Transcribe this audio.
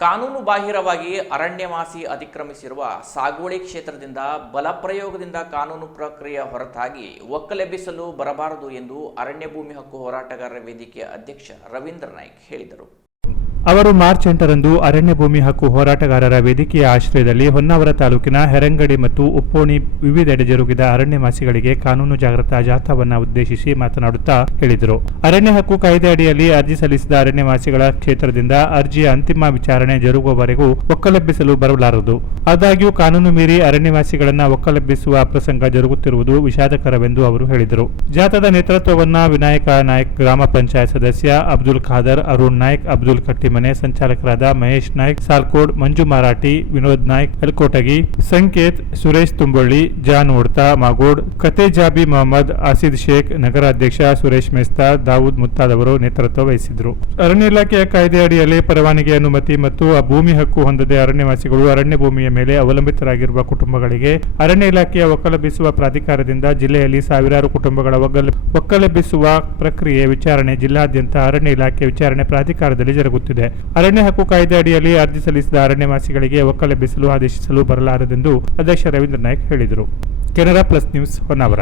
ಕಾನೂನು ಬಾಹಿರವಾಗಿ ಅರಣ್ಯವಾಸಿ ಅತಿಕ್ರಮಿಸಿರುವ ಸಾಗುವಳಿ ಕ್ಷೇತ್ರದಿಂದ ಬಲಪ್ರಯೋಗದಿಂದ ಕಾನೂನು ಪ್ರಕ್ರಿಯೆ ಹೊರತಾಗಿ ಒಕ್ಕಲೆಬ್ಬಿಸಲು ಬರಬಾರದು ಎಂದು ಅರಣ್ಯ ಭೂಮಿ ಹಕ್ಕು ಹೋರಾಟಗಾರರ ವೇದಿಕೆಯ ಅಧ್ಯಕ್ಷ ರವೀಂದ್ರ ನಾಯ್ಕ್ ಹೇಳಿದರು. ಅವರು ಮಾರ್ಚ್ ಎಂಟರಂದು ಅರಣ್ಯ ಭೂಮಿ ಹಕ್ಕು ಹೋರಾಟಗಾರರ ವೇದಿಕೆಯ ಆಶ್ರಯದಲ್ಲಿ ಹೊನ್ನಾವರ ತಾಲೂಕಿನ ಹೆರಂಗಡಿ ಮತ್ತು ಉಪ್ಪೋಣಿ ವಿವಿಧೆಡೆ ಜರುಗಿದ ಅರಣ್ಯವಾಸಿಗಳಿಗೆ ಕಾನೂನು ಜಾಗೃತಾ ಜಾಥಾವನ್ನ ಉದ್ದೇಶಿಸಿ ಮಾತನಾಡುತ್ತಾ ಹೇಳಿದರು. ಅರಣ್ಯ ಹಕ್ಕು ಕಾಯ್ದೆ ಅಡಿಯಲ್ಲಿ ಅರ್ಜಿ ಸಲ್ಲಿಸಿದ ಅರಣ್ಯವಾಸಿಗಳ ಕ್ಷೇತ್ರದಿಂದ ಅರ್ಜಿಯ ಅಂತಿಮ ವಿಚಾರಣೆ ಜರುಗುವವರೆಗೂ ಒಕ್ಕಲೆಬ್ಬಿಸಲು ಬರಲಾರದು. ಆದಾಗ್ಯೂ ಕಾನೂನು ಮೀರಿ ಅರಣ್ಯವಾಸಿಗಳನ್ನ ಒಕ್ಕಲೆಬ್ಬಿಸುವ ಪ್ರಸಂಗ ಜರುಗುತ್ತಿರುವುದು ವಿಷಾದಕರವೆಂದು ಅವರು ಹೇಳಿದರು. ಜಾಥಾದ ನೇತೃತ್ವವನ್ನ ವಿನಾಯಕ ನಾಯಕ್ ಗ್ರಾಮ ಪಂಚಾಯತ್ ಸದಸ್ಯ ಅಬ್ದುಲ್ ಖಾದರ್, ಅರುಣ್ ನಾಯಕ್, ಅಬ್ದುಲ್ ಕಟ್ಟಿಮನೆ ಸಂಚಾಲಕರಾದ ಮಹೇಶ್ ನಾಯ್ಕ್, ಸಾಲ್ಕೋಡ್ ಮಂಜು ಮರಾಠಿ, ವಿನೋದ್ ನಾಯ್ಕ್, ಅಲ್ಕೋಟಗಿ, ಸಂಕೇತ್, ಸುರೇಶ್ ತುಂಬೊಳ್ಳಿ, ಜಾನ್ ಓಡ್ತಾ, ಮಾಗೋಡ್, ಕತೆ ಜಾಬಿ ಮೊಹಮ್ಮದ್, ಆಸಿದ್ ಶೇಖ್, ನಗರಾಧ್ಯಕ್ಷ ಸುರೇಶ್ ಮೆಸ್ತಾ, ದಾವೂದ್ ಮುತ್ತಾದವರು ನೇತೃತ್ವ ವಹಿಸಿದ್ರು ಅರಣ್ಯ ಇಲಾಖೆಯ ಕಾಯ್ದೆ ಅಡಿಯಲ್ಲಿ ಪರವಾನಗಿ ಅನುಮತಿ ಮತ್ತು ಆ ಭೂಮಿ ಹಕ್ಕು ಹೊಂದದೆ ಅರಣ್ಯವಾಸಿಗಳು ಅರಣ್ಯ ಭೂಮಿಯ ಮೇಲೆ ಅವಲಂಬಿತರಾಗಿರುವ ಕುಟುಂಬಗಳಿಗೆ ಅರಣ್ಯ ಇಲಾಖೆಯ ಒಕ್ಕಲಬ್ಬಿಸುವ ಪ್ರಾಧಿಕಾರದಿಂದ ಜಿಲ್ಲೆಯಲ್ಲಿ ಸಾವಿರಾರು ಕುಟುಂಬಗಳ ಒಕ್ಕಲೆಬ್ಬಿಸುವ ಪ್ರಕ್ರಿಯೆ ವಿಚಾರಣೆ ಜಿಲ್ಲಾದ್ಯಂತ ಅರಣ್ಯ ಇಲಾಖೆ ವಿಚಾರಣೆ ಪ್ರಾಧಿಕಾರದಲ್ಲಿ ಜರುಗುತ್ತಿದೆ. ಅರಣ್ಯ ಹಕ್ಕು ಕಾಯ್ದೆ ಅಡಿಯಲ್ಲಿ ಅರ್ಜಿ ಸಲ್ಲಿಸಿದ ಅರಣ್ಯವಾಸಿಗಳಿಗೆ ಒಕ್ಕಲೆಬ್ಬಿಸಲು ಆದೇಶಿಸಲು ಬರಲಾರದೆಂದು ಅಧ್ಯಕ್ಷ ರವೀಂದ್ರ ನಾಯಕ್ ಹೇಳಿದರು. Canara plus news Honnavar.